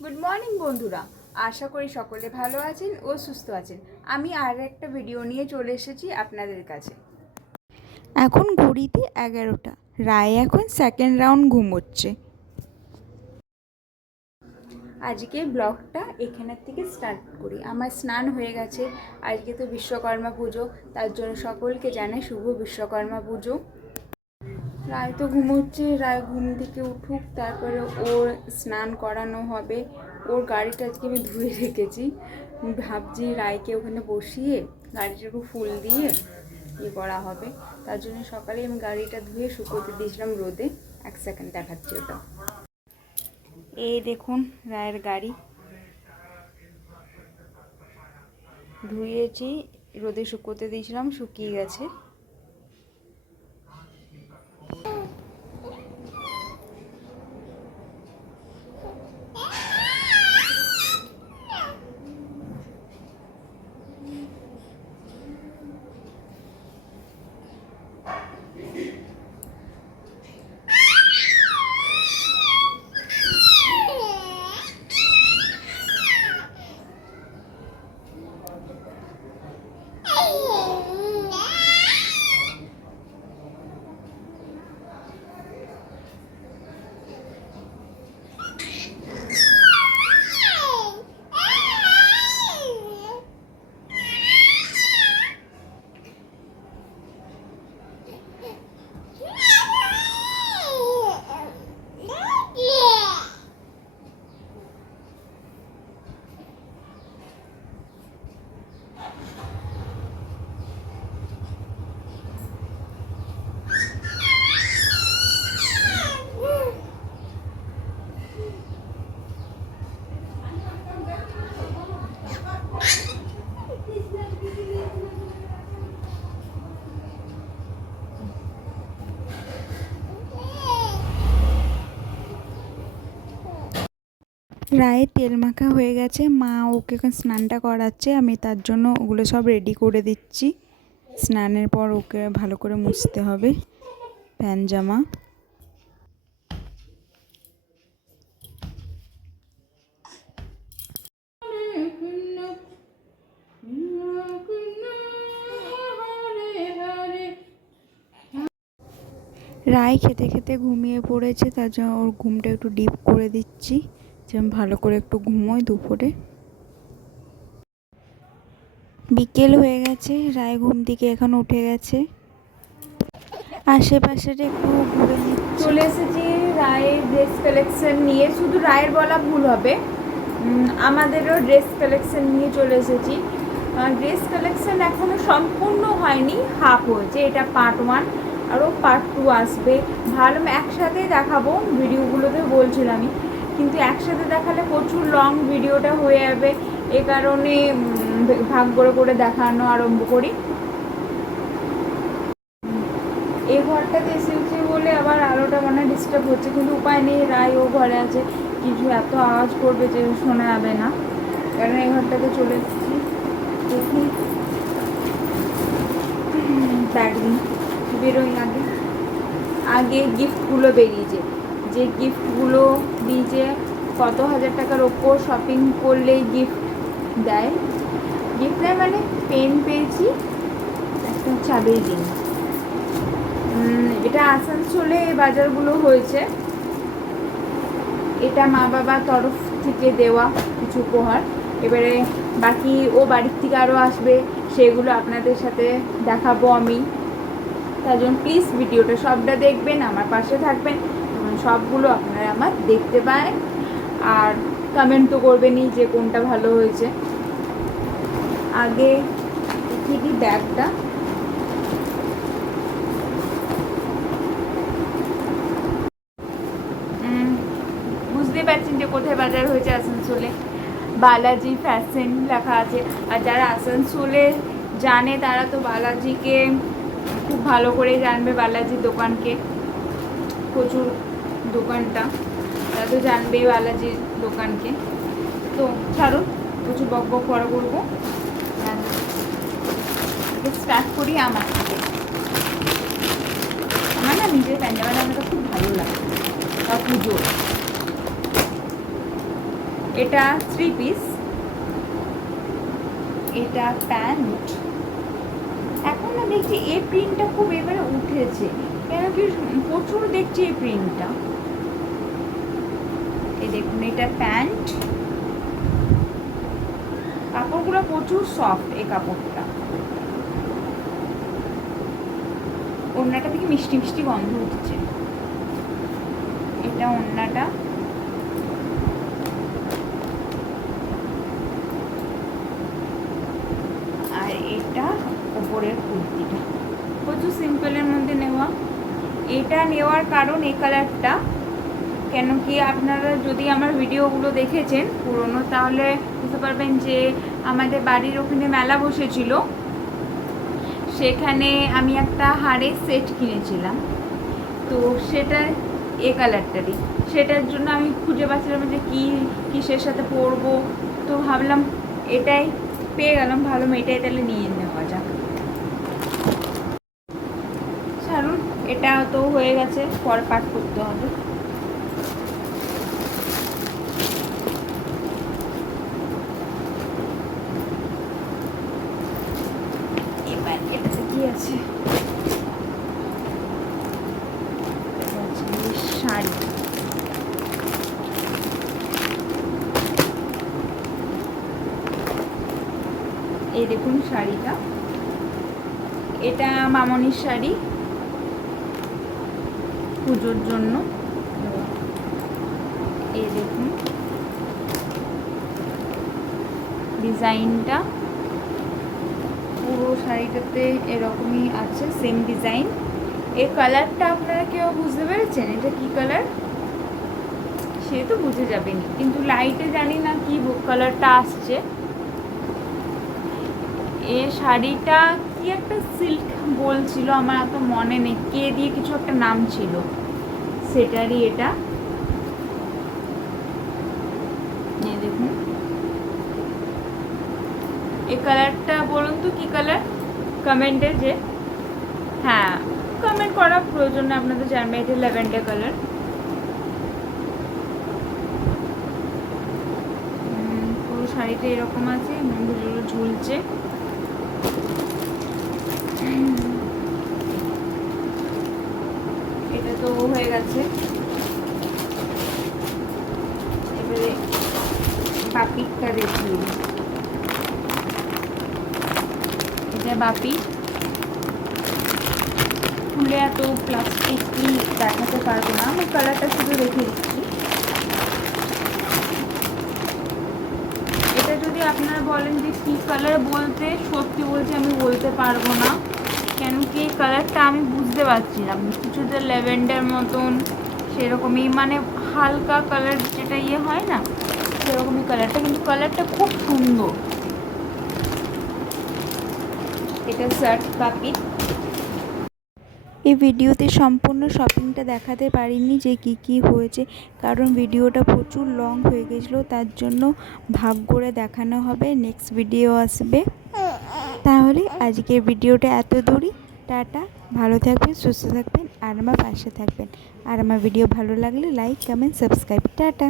Good morning বন্ধুরা, আশা করি সকলে ভালো আছেন ও সুস্থ আছেন। আমি আর একটা ভিডিও নিয়ে চলে এসেছি আপনাদের কাছে। এখন ঘড়িতে 11টা, রায় এখন সেকেন্ড রাউন্ড ঘুমোচ্ছে। আজকে ব্লগটা এখানের থেকে স্টার্ট করি। আমার স্নান হয়ে গেছে, আজকে তো বিশ্বকর্মা পুজো, তার জন্য সকলকে জানাই শুভ বিশ্বকর্মা পুজো। রায় তো ঘুমোচ্ছে, রায় ঘুম থেকে উঠুক, তারপরে ওর স্নান করানো হবে। ওর গাড়িটা আজকে আমি ধুয়ে রেখেছি, ভাবছি রায়কে ওখানে বসিয়ে গাড়িটা একটু ফুল দিয়ে করা হবে। তার জন্য সকালে আমি গাড়িটা ধুয়ে শুকোতে দিয়েছিলাম রোদে। এক সেকেন্ড দেখাচ্ছি ওটা। এই দেখুন রায়ের গাড়ি ধুয়েছি, রোদে শুকোতে দিয়েছিলাম, শুকিয়ে গেছে। রায়ের তেল মাখা হয়ে গেছে, মা ওকে এখন স্নানটা করাচ্ছে, আমি তার জন্য ওগুলো সব রেডি করে দিচ্ছি। স্নানের পর ওকে ভালো করে মুছতে হবে প্যান্ট জামা। রায় খেতে খেতে ঘুমিয়ে পড়েছে, তার জন্য ওর ঘুমটা একটু ডিপ করে দিচ্ছি, যেমন ভালো করে একটু ঘুমোয় দুপুরে। বিকেল হয়ে গেছে, রায় ঘুম থেকে এখন উঠে গেছে। আশেপাশের একটু ঘুরে চলে এসেছি রায়ের ড্রেস কালেকশন নিয়ে। শুধু রায়ের বলা ভুল হবে, আমাদেরও ড্রেস কালেকশন নিয়ে চলে এসেছি। ড্রেস কালেকশন এখনও সম্পূর্ণ হয়নি, হাফ হয়েছে। এটা পার্ট 1, আরও পার্ট 2 আসবে। ভালো একসাথে দেখাবো, ভিডিওগুলোতে বলছিলামই, কিন্তু একসাথে দেখালে প্রচুর লং ভিডিওটা হয়ে যাবে, এ কারণে ভাগ করে করে দেখানো আরম্ভ করি। এই ঘরটাতে এসেছি বলে আবার আলোটা মানে ডিস্টার্ব হচ্ছে, কিন্তু উপায় নেই, রায় ও ঘরে আছে, কিছু এত আওয়াজ করবে যে শোনা যাবে না, কারণ এই ঘরটাতে চলে এসেছি। দেখি ব্যাগ নিই, বেরোই। আগে গিফটগুলো বেরিয়েছে, যে গিফটগুলো দিয়েছে, কত হাজার টাকার ওপর শপিং করলেই গিফট দেয়। গিফট দেয় মানে পেন পেয়েছি, একটা চাবির রিং। এটা আসানসোলে বাজারগুলো হয়েছে। এটা মা বাবার তরফ থেকে দেওয়া কিছু উপহার। এবারে বাকি ও বাড়ির থেকে আরও আসবে, সেগুলো আপনাদের সাথে দেখাবো আমি। তার জন্য প্লিজ ভিডিওটা সবটা দেখবেন, আমার পাশে থাকবেন, সবগুলো আপনারা আমার দেখতে পায়। আর কমেন্ট তো করবেনই যে কোনটা ভালো হয়েছে। আগে দেখি ব্যাগটা, বুঝতে পারছেন যে কোথায় বাজার হয়েছে, আসানসোলে বালাজি ফ্যাশন লেখা আছে। আর যারা আসানসোলে জানে তারা তো বালাজিকে খুব ভালো করে জানবে, বালাজির দোকানকে, প্রচুর দোকানটা, তারা তো জানবেই বালাজির দোকানকে। তো ছাড়ুন, প্রচুর বক বক বড় করবো, স্টার্ট করি আমার থেকে। আমার না নিজের প্যান্ট জামাটা আমাকে খুব ভালো লাগে, পুজো এটা 3 পিস, এটা প্যান্ট। এখন না দেখছি এই প্রিন্টটা খুব এবারে উঠেছে, কেন কি প্রচুর দেখছি এই প্রিন্টটা। এই দেখুন, এটা প্যান্ট, কাপড়গুলো প্রচুর সফট। এই কাপড়টা, ওড়নাটা থেকে মিষ্টি মিষ্টি গন্ধ উঠছে। এটা ওড়নাটা, আর এটা ওপরের কুর্তিটা প্রচুর সিম্পলের মধ্যে নেওয়া। এটা নেওয়ার কারণ এই কালারটা, কেন কি আপনারা যদি আমার ভিডিওগুলো দেখেছেন পুরনো, তাহলে বুঝতে পারবেন যে আমাদের বাড়ির ওখানে মেলা বসেছিল, সেখানে আমি একটা হাড়ের সেট কিনেছিলাম। তো সেটা এ কালারটারই, সেটার জন্য আমি খুঁজে পাচ্ছিলাম যে কী কিসের সাথে পরবো। তো ভাবলাম এটাই পেয়ে গেলাম, ভালো, এটাই তাহলে নিয়ে নেওয়া যাক। ছাড়ুন, এটা তো হয়ে গেছে, পরে পাঠ করতে হবে। এবার এটাতে কি আছে? শাড়ি, এই দেখুন শাড়িটা, এটা মামনির শাড়ি পুজোর জন্য। এই দেখুন ডিজাইনটা, পুরো শাড়িটাতে এরকমই আছে, সেম ডিজাইন। এই কালারটা আপনারা কেউ বুঝতে পেরেছেন এটা কি কালার? সে তো বুঝে যাবেনি, কিন্তু লাইটে জানি না কি কালারটা আসছে। এ শাড়িটা কি একটা সিল্ক বলছিল, আমার এত মনে নেই, কে দিয়ে কিছু একটা নাম ছিল, সেটারই এটা। দেখুন এই কালারটা, বলুন তো কি কালার কমেন্টে, যে হ্যাঁ কমেন্ট করার প্রয়োজন নেই, আপনাদের জানবে। এটা ল্যাভেন্ডার কালার। পুরো শাড়িটা এরকম আছে, মন্দিরগুলো ঝুলছে। এটা তো হয়ে গেছে। এবারে বাপিটা দেখি, এটা বাপি। খুলে এত প্লাস্টিক কি দেখাতে পারবো না, আমি কালারটা শুধু রেখে দিচ্ছি। এটা যদি আপনারা বলেন যে কী কালার বলতে, সত্যি বলছি আমি বলতে পারবো না, কেন কি কালারটা আমি বুঝতে পারছিলাম। কিছুটা ল্যাভেন্ডার মতন সেরকমই, মানে হালকা কালার যেটা ইয়ে হয় না, সেরকমই কালারটা, কিন্তু কালারটা খুব সুন্দর। এটা শার্ট বাপি। এই ভিডিওতে সম্পূর্ণ শপিংটা দেখাতে পারিনি যে কি হয়েছে, কারণ ভিডিওটা প্রচুর লং হয়ে গেছিলো, তার জন্য ভাগ করে দেখানো হবে, নেক্সট ভিডিও আসবে। তাহলে আজকের ভিডিওটা এত দূরই। টাটা, ভালো থাকবেন, সুস্থ থাকবেন, আর আমার পাশে থাকবেন। আর আমার ভিডিও ভালো লাগলে লাইক, কমেন্ট, সাবস্ক্রাইব। টাটা।